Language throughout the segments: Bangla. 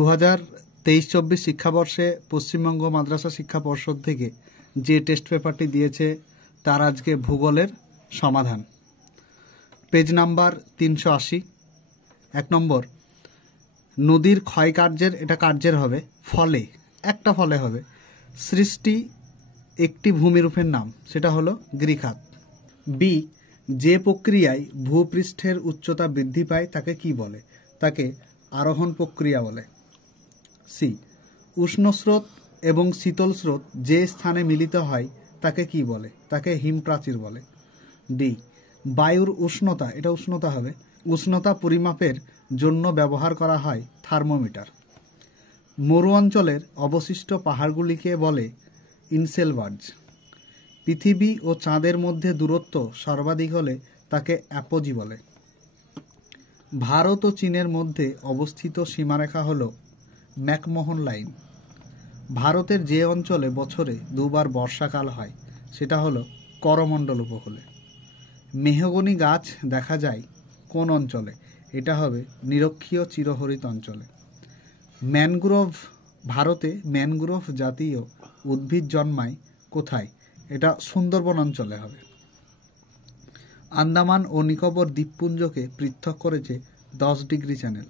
2023-24 শিক্ষাবর্ষে পশ্চিমবঙ্গ মাদ্রাসা শিক্ষা পর্ষদ থেকে যে টেস্ট পেপারটি দিয়েছে তার আজকে ভূগোলের সমাধান। Page number 380। 1 নম্বর, নদীর ক্ষয় কার্যের, এটা কার্যের হবে, ফলে একটা ফলে হবে সৃষ্টি একটি ভূমিরূপের নাম, সেটা হলো গৃহাত। বি, যে প্রক্রিয়ায় ভূপৃষ্ঠের উচ্চতা বৃদ্ধি পায় তাকে কি বলে? তাকে আরোহণ প্রক্রিয়া বলে। সি, উষ্ণ স্রোত এবং শীতল স্রোত যে স্থানে মিলিত হয় তাকে কি বলে? তাকে হিমপ্রাচীর বলে। ডি, বায়ুর উষ্ণতা, এটা উষ্ণতা হবে, উষ্ণতা পরিমাপের জন্য ব্যবহার করা হয় থার্মোমিটার। মরু অঞ্চলের অবশিষ্ট পাহাড়গুলিকে বলে ইনসেলবার্জ। পৃথিবী ও চাঁদের মধ্যে দূরত্ব সর্বাধিক হলে তাকে অ্যাপোজি বলে। ভারত ও চীনের মধ্যে অবস্থিত সীমারেখা হল ম্যাকমোহন লাইন। ভারতের যে অঞ্চলে বছরে দুবার বর্ষাকাল হয় সেটা হলো করমণ্ডল উপকূলে। মেহগনি গাছ দেখা যায় কোন অঞ্চলে? এটা হবে নিরক্ষীয় চিরহরিত অঞ্চলে। ম্যানগ্রোভ, ভারতে ম্যানগ্রোভ জাতীয় উদ্ভিদ জন্মায় কোথায়? এটা সুন্দরবন অঞ্চলে হবে। আন্দামান ও নিকোবর দ্বীপপুঞ্জকে পৃথক করেছে 10 ডিগ্রি চ্যানেল।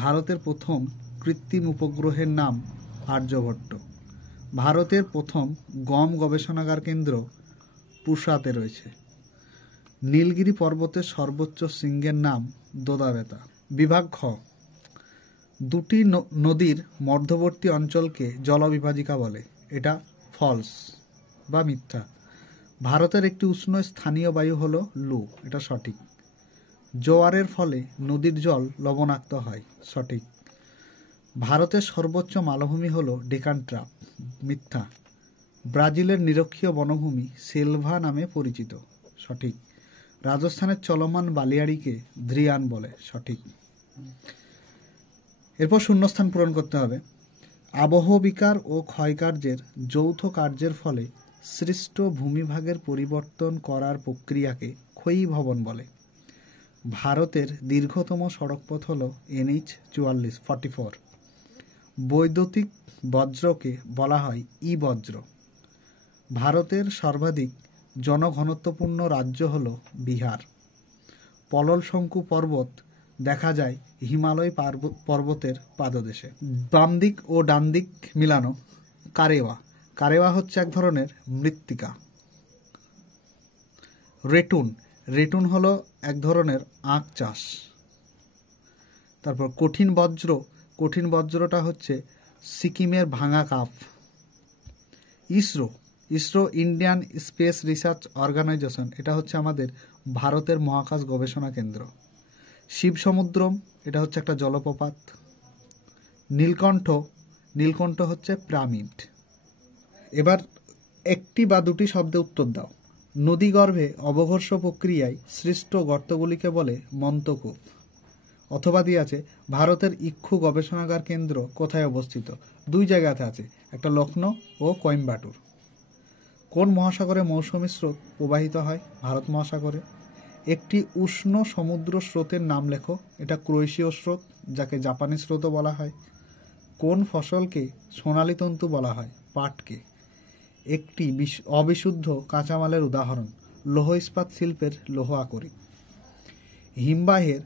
ভারতের প্রথম কৃত্রিম উপগ্রহের নাম আর্যভট্ট। ভারতের প্রথম গম গবেষণাগার কেন্দ্র পুসাতে রয়েছে। নীলগিরি পর্বতের সর্বোচ্চ শৃঙ্গের নাম দোদাবেতা। বিভাগ খ, দুটি নদীর মধ্যবর্তী অঞ্চলকে জলবিভাজিকা বলে। এটা ফলস বা মিথ্যা। ভারতের একটি উষ্ণ স্থানীয় বায়ু হলো লু, এটা সঠিক। জোয়ারের ফলে নদীর জল লবণাক্ত হয়, সঠিক। ভারতের সর্বোচ্চ মালভূমি হলো ডেকান ট্রাপ, মিথ্যা। ব্রাজিলের নিরক্ষীয় বনভূমি সেলভা নামে পরিচিত, সঠিক। রাজস্থানের চলমান বালিয়াড়িকে ধ্রিয়ান বলে, সঠিক। এরপর শূন্যস্থান পূরণ করতে হবে। আবহবিকার ও ক্ষয়কার্যের যৌথ কার্যের ফলে সৃষ্ট ভূমিভাগের পরিবর্তন করার প্রক্রিয়াকে ক্ষয়ীভবন বলে। ভারতের দীর্ঘতম সড়কপথ হল NH 44। বৈদ্যুতিক বজ্রকে বলা হয় ই বজ্র। ভারতের সর্বাধিক জনঘনত্বপূর্ণ রাজ্য হল বিহার। পলল শঙ্কু পর্বত দেখা যায় হিমালয় পর্বতের পাদদেশে। বাম দিক ও ডান দিক মিলানো কারেওয়া। কারেওয়া হচ্ছে এক ধরনের মৃত্তিকা। রেটুন, রেটুন হলো এক ধরনের আখ চাষ। তারপর কঠিন বজ্র, কঠিন বজ্রটা হচ্ছে সিকিমের ভাঙা কাপ। ISRO, ISRO Indian space research organisation, এটা হচ্ছে আমাদের ভারতের মহাকাশ গবেষণা কেন্দ্র। শিব সমুদ্রম, এটা হচ্ছে একটা জলপ্রপাত। নীলকণ্ঠ, নীলকণ্ঠ হচ্ছে পিরামিড। এবার একটি বা দুটি শব্দে উত্তর দাও। নদীগর্ভে অবঘর্ষ প্রক্রিয়ায় সৃষ্ট গর্তগুলিকে বলে মন্তকূপ। অথবা দিয়ে আছে ভারতের ইক্ষু গবেষণাগার কেন্দ্র কোথায় অবস্থিত? 2 জায়গাতে আছে, একটা লখনৌ ও কোয়েম্বাটুর। কোন মহাসাগরে মৌসুমী স্রোত প্রবাহিত হয়? ভারত মহাসাগরে। একটি উষ্ণ সমুদ্র স্রোতের নাম লেখো। এটা ক্রোয়েশীয় স্রোত, যাকে জাপানি স্রোতও বলা হয়। কোন ফসলকে সোনালী তন্তু বলা হয়? পাটকে। একটি অবিশুদ্ধ কাঁচামালের উদাহরণ লৌহ ইস্পাত শিল্পের লৌহ আকরিক। হিমবাহের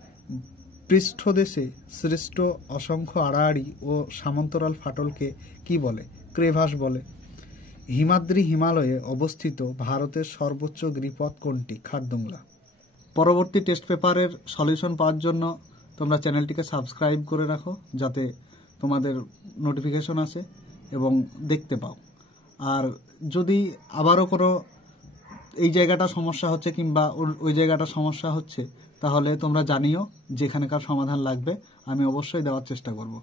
পৃষ্ঠদেশে সৃষ্ট অসংখ্য আড়াআড়ি ও সমান্তরাল ফাটলকে কি বলে? ক্রেভাস বলে। হিমাদ্রি হিমালয়ে অবস্থিত ভারতের সর্বোচ্চ গিরিপথ কোনটি? খারদুংলা। পরবর্তী টেস্ট পেপারের সলিউশন পাওয়ার জন্য তোমরা চ্যানেলটিকে সাবস্ক্রাইব করে রাখো, যাতে তোমাদের নোটিফিকেশন আসে এবং দেখতে পাও। আর যদি আবারও কোনো এই জায়গাটা সমস্যা হচ্ছে কিংবা ওই জায়গাটা সমস্যা হচ্ছে, তাহলে তোমরা জানিও, যেখানেকার সমাধান লাগবে আমি অবশ্যই দেওয়ার চেষ্টা করব।